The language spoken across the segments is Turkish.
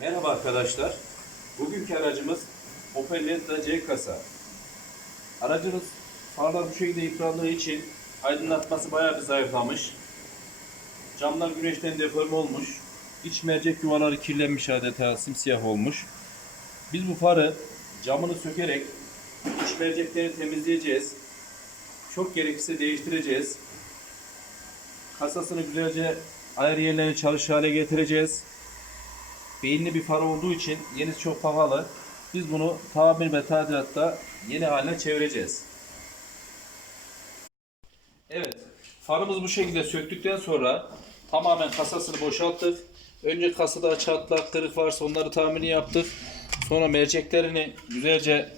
Merhaba arkadaşlar. Bugünkü aracımız Opel Venta C kasa. Aracımız farlar bu şekilde yıprandığı için aydınlatması bayağı bir zayıflamış. Camlar güneşten deforme olmuş. İç mercek yuvaları kirlenmiş adeta simsiyah olmuş. Biz bu farı camını sökerek iç merceklerini temizleyeceğiz. Çok gerekirse değiştireceğiz. Kasasını güzelce ayar yerlerini çalışır hale getireceğiz. Beyinli bir far olduğu için yenisi çok pahalı. Biz bunu tamir ve tadilatta yeni haline çevireceğiz. Evet, farımız bu şekilde söktükten sonra tamamen kasasını boşalttık. Önce kasada çatlak, kırık varsa onları tamirini yaptık. Sonra merceklerini güzelce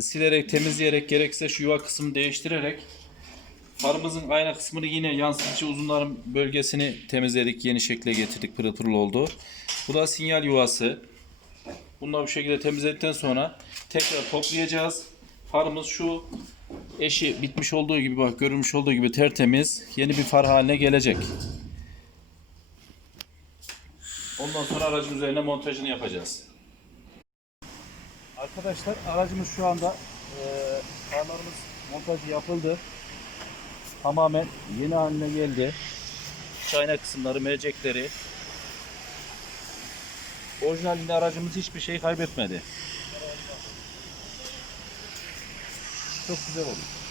silerek, temizleyerek, gerekirse şu yuva kısmını değiştirerek farımızın ayna kısmını yine yansıtıcı uzunların bölgesini temizledik, yeni şekle getirdik, pırıl pırıl oldu. Bu da sinyal yuvası. Bunları bu şekilde temizledikten sonra tekrar toplayacağız. Farımız şu eşi bitmiş olduğu gibi bak görünmüş olduğu gibi tertemiz yeni bir far haline gelecek. Ondan sonra aracın üzerine montajını yapacağız. Arkadaşlar aracımız şu anda e, farlarımız montajı yapıldı. Tamamen yeni haline geldi. Çayna kısımları, mercekleri. Orijinalinde aracımız hiçbir şey kaybetmedi. Çok güzel oldu.